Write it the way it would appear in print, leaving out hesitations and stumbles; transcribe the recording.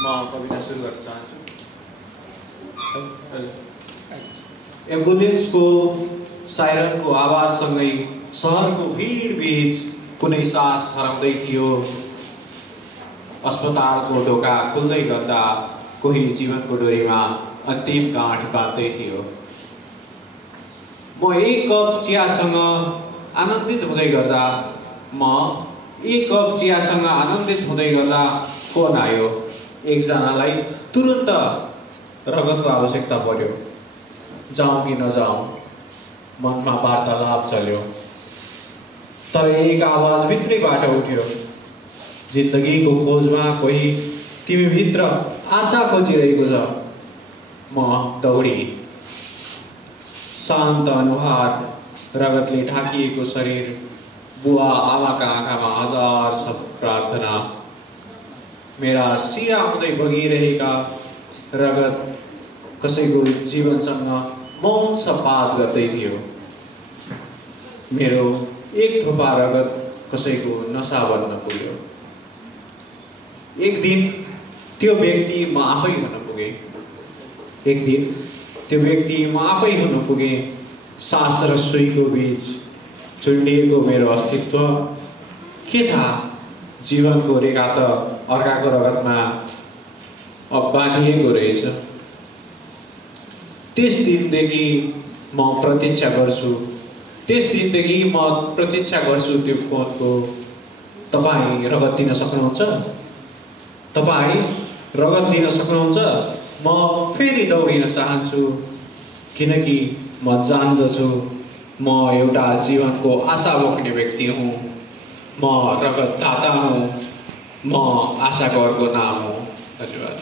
म कविता सुरु गर्न चाहन्छु। एम्बुलेन्सको साइरनको आवाजसँगै सहरको भिडबीच कुनै सास हराउँदै थियो। अस्पतालको ढोका खुल्दै गर्दा कोही जीवनको डोरीमा अन्तिम गाँठ बाँध्दै थियो। म एक कप चियासँग आनन्दित हुँदै गर्दा फोन आयो। एकजनालाई तुरुन्त रगतको आवश्यकता पर्यो। जाउँ कि नजाउँ मनमा वार्तालाप चल्यो। तर एक आवाज भित्रैबाट उठ्यो, जिन्दगीको खोजमा कोही तिमीभित्र आशा खोजिरहेको छ। म दौडी, शान्त अनुहार, रगतले ढाकिएको शरीर, बुवा आमाका आँखामा हजार शब्द प्रार्थना। मेरा सिरा हुँदै बगिरहेका रगत कसैको जीवनसँग मौन सपात गर्दै थियो। मेरो एक थोपा रगत कसैको नसा बन्न पुग्यो। एक दिन त्यो व्यक्ति म आफै हुन पुगे। सास र सुईको बीच चुन्डिएको मेरो अस्तित्व के थाहा, जीवनको रेखा त अर्काको रगतमा बाँधिएको रहेछ। त्यस दिनदेखि म प्रतीक्षा गर्छु त्यो फोनको। तपाईँ रगत दिन सक्नुहुन्छ? म फेरि दौडिन चाहन्छु, किनकि म जान्दछु म एउटा जीवनको आशा बोक्ने व्यक्ति हुँ। म रगतदाता हुँ। म आशाको अर्को नाम हुँ। धन्यवाद।